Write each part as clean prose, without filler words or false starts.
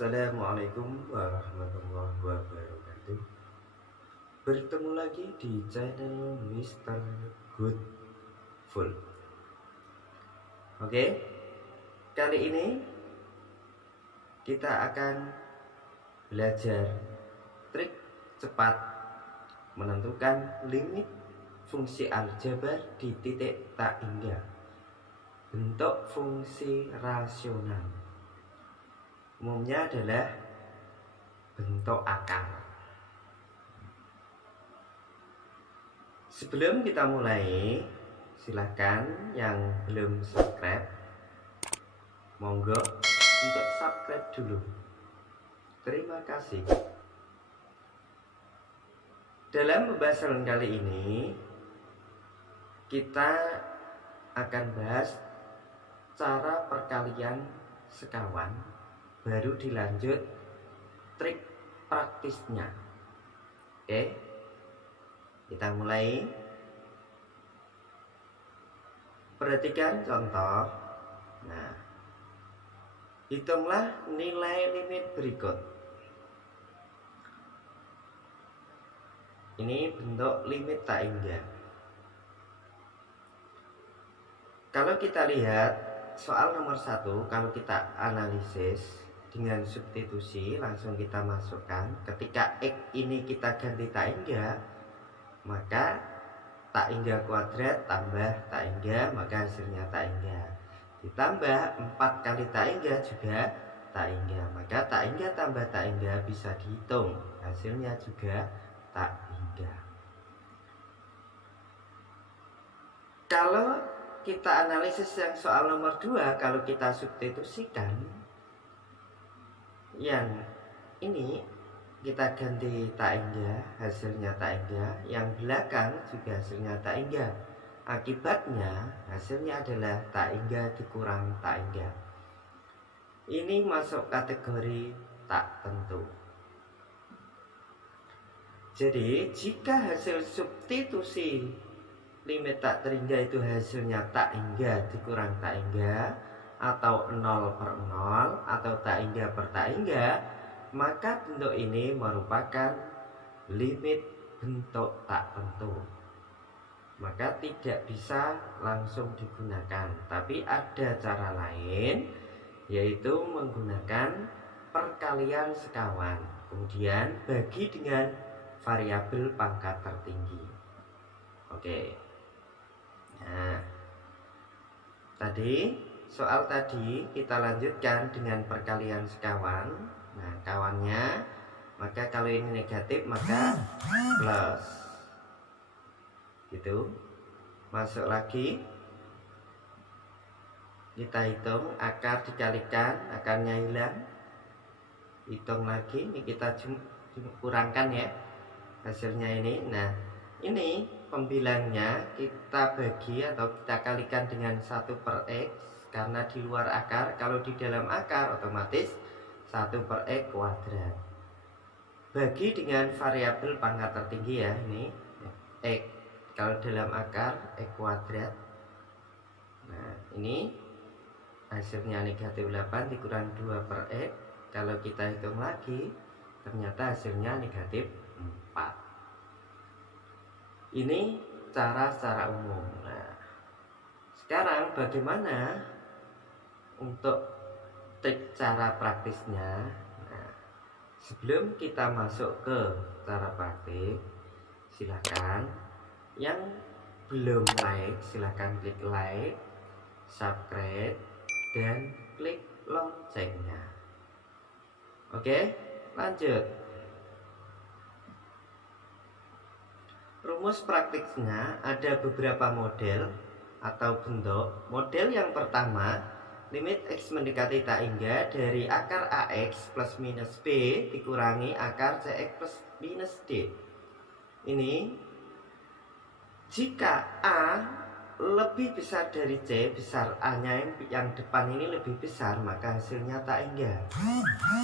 Assalamualaikum warahmatullahi wabarakatuh. Bertemu lagi di channel Mr. Goodful. Oke, kali ini kita akan belajar trik cepat menentukan limit fungsi aljabar di titik tak hingga bentuk fungsi rasional. Umumnya adalah bentuk akar. Sebelum kita mulai, silahkan yang belum subscribe, monggo untuk subscribe dulu. Terima kasih. Dalam pembahasan kali ini, kita akan bahas cara perkalian sekawan, baru dilanjut trik praktisnya. Oke, kita mulai. Perhatikan contoh. Nah, hitunglah nilai limit berikut. Ini bentuk limit tak hingga. Kalau kita lihat soal nomor 1, kalau kita analisis dengan substitusi, langsung kita masukkan. Ketika X ini kita ganti tak hingga, maka tak hingga kuadrat tambah tak hingga, maka hasilnya tak hingga. Ditambah 4 kali tak hingga juga tak hingga, maka tak hingga tambah tak hingga bisa dihitung, hasilnya juga tak hingga. Kalau kita analisis yang soal nomor 2, kalau kita substitusikan, yang ini kita ganti tak hingga, hasilnya tak hingga. Yang belakang juga hasilnya tak hingga. Akibatnya hasilnya adalah tak hingga dikurang tak hingga. Ini masuk kategori tak tentu. Jadi jika hasil substitusi limit tak terhingga itu hasilnya tak hingga dikurang tak hingga, atau 0 per 0, atau tak hingga per tak hingga, maka bentuk ini merupakan limit bentuk tak tentu. Maka tidak bisa langsung digunakan, tapi ada cara lain, yaitu menggunakan perkalian sekawan, kemudian bagi dengan variabel pangkat tertinggi. Oke. Nah, soal tadi kita lanjutkan dengan perkalian sekawan. Nah, kawannya, maka kalau ini negatif maka plus, gitu. Masuk lagi, kita hitung akar dikalikan, akarnya hilang, hitung lagi, ini kita kurangkan ya hasilnya ini. Nah, ini pembilangnya kita bagi atau kita kalikan dengan 1 per X, karena di luar akar. Kalau di dalam akar otomatis 1 per X kuadrat. Bagi dengan variabel pangkat tertinggi ya, ini X. Kalau dalam akar X kuadrat. Nah, ini hasilnya negatif 8 dikurang 2 per X. Kalau kita hitung lagi, ternyata hasilnya negatif 4. Ini cara secara umum. Nah, sekarang bagaimana untuk trik cara praktisnya? Nah, sebelum kita masuk ke cara praktik, silakan yang belum like, silakan klik like, subscribe, dan klik loncengnya. Oke, lanjut. Rumus praktiknya ada beberapa model atau bentuk. Model yang pertama, limit X mendekati tak hingga dari akar AX plus minus B dikurangi akar CX plus minus D. Ini jika A lebih besar dari C, besar A-nya yang depan ini lebih besar, maka hasilnya tak hingga.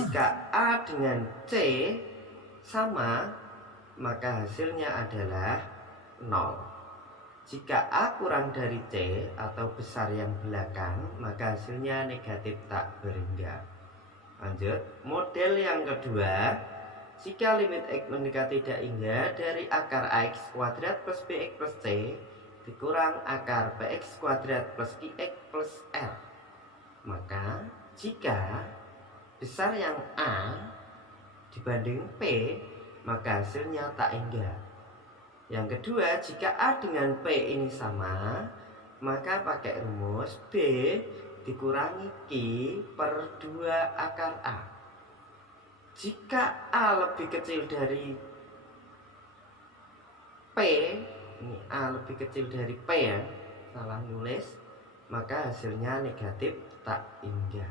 Jika A dengan C sama, maka hasilnya adalah 0. Jika A kurang dari C atau besar yang belakang, maka hasilnya negatif tak berhingga. Lanjut, model yang kedua, jika limit X mendekati tidak hingga dari akar AX kuadrat plus BX plus C dikurang akar PX kuadrat plus QX plus R, maka jika besar yang A dibanding P, maka hasilnya tak hingga. Yang kedua, jika A dengan P ini sama, maka pakai rumus B dikurangi Q per 2 akar A. Jika A lebih kecil dari P, ini A lebih kecil dari P ya, salah nulis, maka hasilnya negatif tak hingga.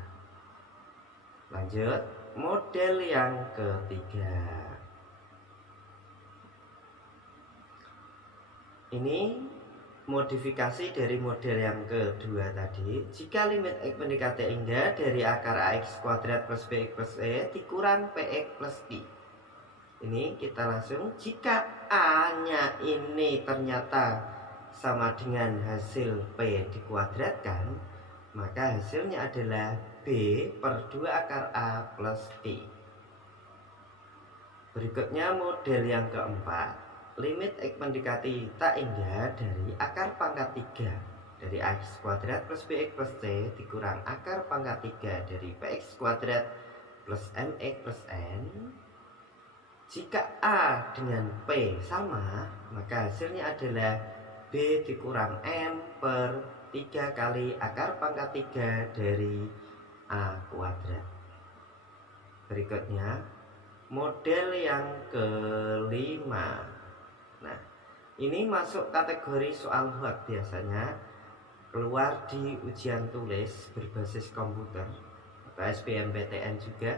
Lanjut, model yang ketiga. Ini modifikasi dari model yang kedua tadi. Jika limit X mendekati hingga dari akar AX kuadrat plus BX plus E dikurang PX plus I. Ini kita langsung, jika A nya ini ternyata sama dengan hasil P dikuadratkan, maka hasilnya adalah B per 2 akar A plus Q. Berikutnya model yang keempat, limit X mendekati tak hingga dari akar pangkat 3 dari AX kuadrat plus BX plus C dikurang akar pangkat 3 dari PX kuadrat plus MX plus N. Jika A dengan P sama, maka hasilnya adalah B dikurang M per 3 kali akar pangkat 3 dari A kuadrat. Berikutnya model yang kelima. Nah, ini masuk kategori soal hot, biasanya keluar di ujian tulis berbasis komputer atau SBMPTN juga.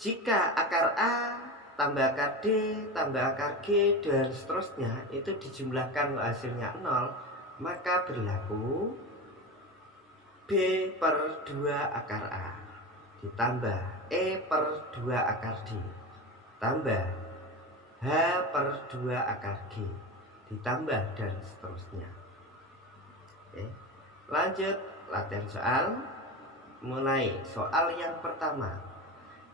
Jika akar A tambah akar D tambah akar G dan seterusnya itu dijumlahkan hasilnya 0, maka berlaku B per 2 akar A ditambah E per 2 akar D tambah H per 2 akar G ditambah dan seterusnya. Oke. Lanjut latihan soal. Mulai soal yang pertama.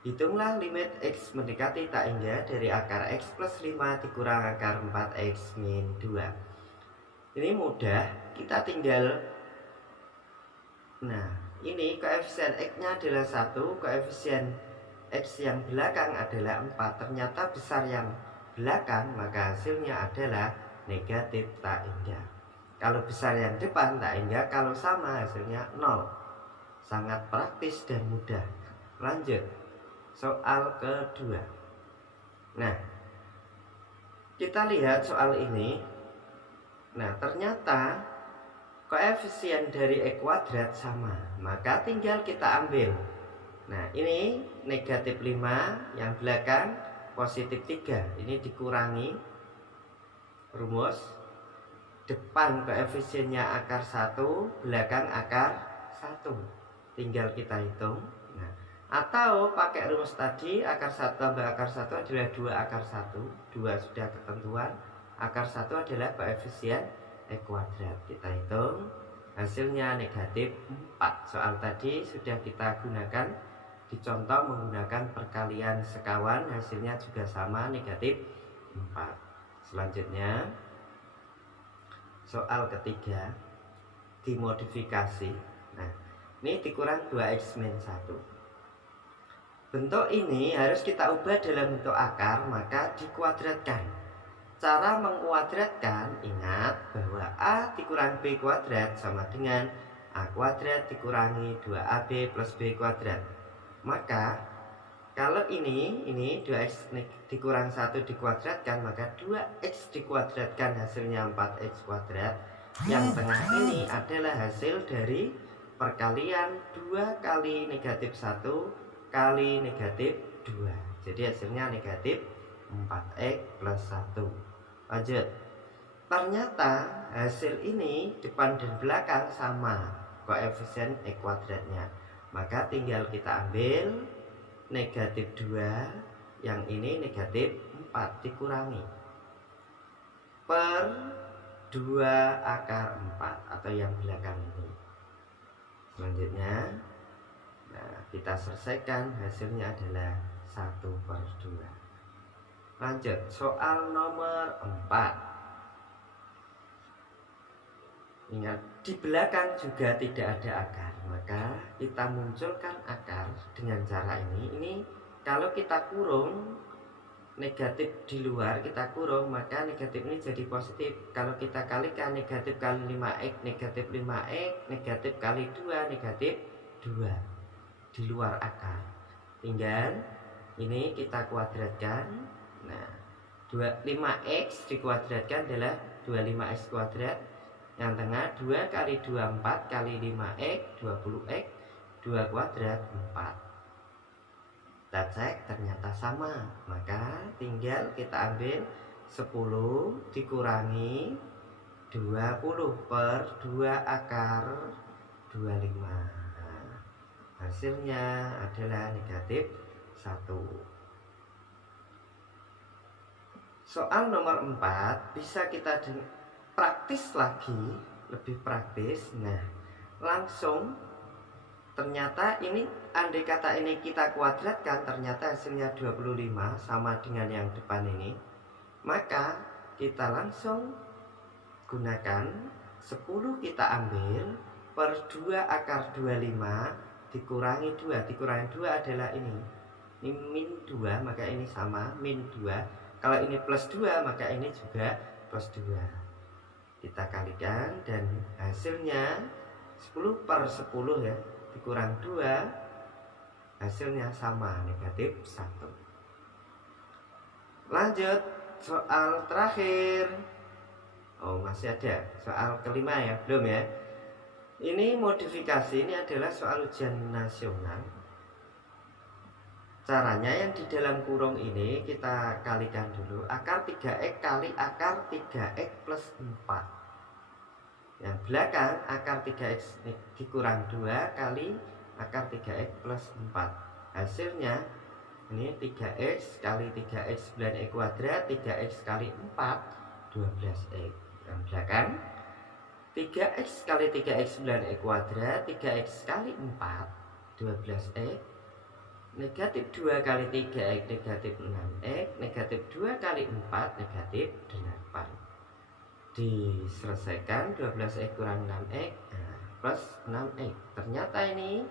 Hitunglah limit X mendekati tak hingga dari akar X plus 5 dikurang akar 4X min 2. Ini mudah, kita tinggal, nah ini koefisien X-nya adalah 1, koefisien X yang belakang adalah 4. Ternyata besar yang belakang, maka hasilnya adalah negatif tak hingga. Kalau besar yang depan tak hingga, kalau sama hasilnya 0. Sangat praktis dan mudah. Lanjut soal kedua. Nah, kita lihat soal ini. Nah, ternyata koefisien dari E kuadrat sama, maka tinggal kita ambil. Nah, ini negatif 5, yang belakang positif 3. Ini dikurangi rumus. Depan koefisiennya akar 1, belakang akar 1. Tinggal kita hitung. Nah, atau pakai rumus tadi, akar 1 tambah akar 1 adalah 2 akar 1. 2 sudah ketentuan. Akar 1 adalah koefisien E kuadrat. Kita hitung, hasilnya negatif 4. Soal tadi sudah kita gunakan di contoh menggunakan perkalian sekawan, hasilnya juga sama, negatif 4. Selanjutnya soal ketiga, dimodifikasi. Nah, ini dikurang 2X min 1. Bentuk ini harus kita ubah dalam bentuk akar, maka dikuadratkan. Cara mengkuadratkan, ingat bahwa A dikurang B kuadrat sama dengan A kuadrat dikurangi 2AB plus B kuadrat. Maka kalau ini 2X dikurang 1 dikuadratkan, maka 2X dikuadratkan hasilnya 4X kuadrat. Yang tengah ini adalah hasil dari perkalian 2 kali negatif 1 kali negatif 2. Jadi hasilnya negatif 4X plus 1. Lanjut. Ternyata hasil ini depan dan belakang sama koefisien E kuadratnya. Maka tinggal kita ambil negatif 2, yang ini negatif 4 dikurangi per 2 akar 4 atau yang belakang ini. Selanjutnya Nah, kita selesaikan, hasilnya adalah 1/2. Lanjut, soal nomor 4. Ingat, di belakang juga tidak ada akar, maka kita munculkan akar dengan cara ini. Ini kalau kita kurung negatif di luar, kita kurung, maka negatif ini jadi positif. Kalau kita kalikan, negatif kali 5x, negatif 5x, negatif kali 2, negatif 2 di luar akar. Tinggal ini kita kuadratkan. Nah, 5x dikuadratkan adalah 25x kuadrat. Yang tengah 2 kali 2 4 kali 5x 20x, 2 kuadrat 4. Kita cek ternyata sama, maka tinggal kita ambil 10 dikurangi 20/2 akar 25. Hasilnya adalah negatif 1. Soal nomor 4 bisa kita praktis lagi, lebih praktis. Nah, langsung ternyata ini, andai kata ini kita kuadratkan, ternyata hasilnya 25 sama dengan yang depan ini. Maka kita langsung gunakan 10 kita ambil per 2 akar 25 dikurangi 2. Dikurangi 2 adalah ini min 2, maka ini sama min 2. Kalau ini plus 2, maka ini juga plus 2. Kita kalikan dan hasilnya 10/10 ya, dikurang 2, hasilnya sama, negatif 1. Lanjut, soal terakhir. Oh, masih ada soal kelima ya, belum ya. Ini modifikasi, ini adalah soal ujian nasional. Caranya yang di dalam kurung ini kita kalikan dulu. Akar 3x kali akar 3x plus 4. Yang belakang akar 3x dikurang 2 kali akar 3x plus 4. Hasilnya ini 3x kali 3x 9x kuadrat, 3x kali 4 12x. Yang belakang 3x kali 3x 9x kuadrat, 3x kali 4 12x, negatif 2 kali 3x negatif 6x, negatif 2 kali 4 negatif 8. Diselesaikan, 12x kurang 6x plus 6x. Ternyata ini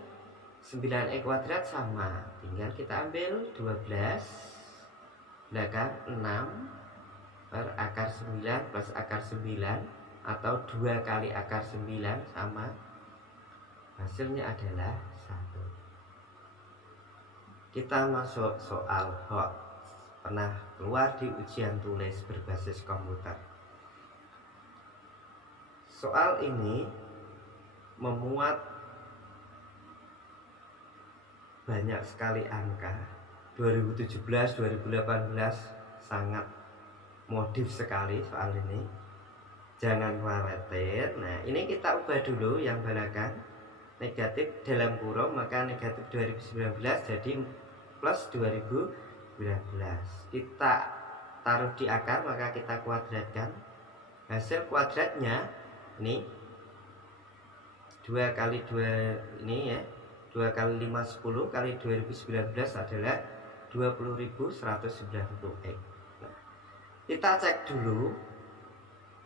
9x kuadrat sama, tinggal kita ambil 12 belakang 6 per akar 9 plus akar 9, atau 2 kali akar 9 sama, hasilnya adalah 1. Kita masuk soal hot, pernah keluar di ujian tulis berbasis komputer. Soal ini memuat banyak sekali angka. 2017, 2018 sangat modif sekali soal ini. Jangan khawatir. Nah, ini kita ubah dulu yang belakang. Negatif dalam kurung, maka negatif 2019 jadi plus 2019. Kita taruh di akar, maka kita kuadratkan. Hasil kuadratnya ini 2 kali 2 ini ya, 2 kali 5 10 kali 2019 adalah 20.190x. Nah, kita cek dulu.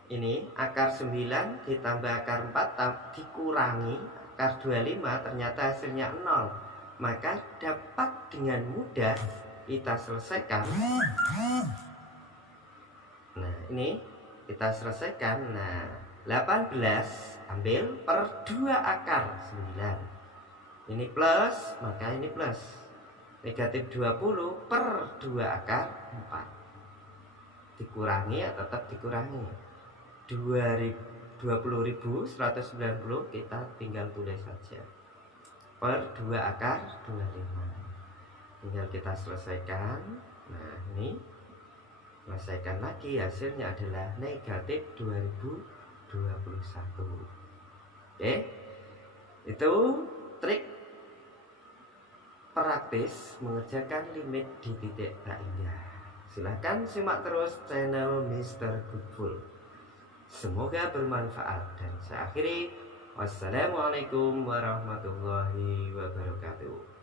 Ini akar 9 ditambah akar 4 dikurangi akar 25, ternyata hasilnya 0. Maka dapat dengan mudah kita selesaikan. Nah, ini kita selesaikan. Nah, 18 ambil per 2 akar 9. Ini plus, maka ini plus. Negatif 20 per 2 akar 4. Dikurangi ya, tetap dikurangi. 20.190 kita tinggal tulis saja per 2 akar 25. Tinggal kita selesaikan. Nah, ini selesaikan lagi, hasilnya adalah negatif 2021. Oke, itu trik praktis mengerjakan limit di titik tak indah. Silahkan simak terus channel Mr. Goodful. Semoga bermanfaat, dan saya akhiri. Wassalamualaikum warahmatullahi wabarakatuh.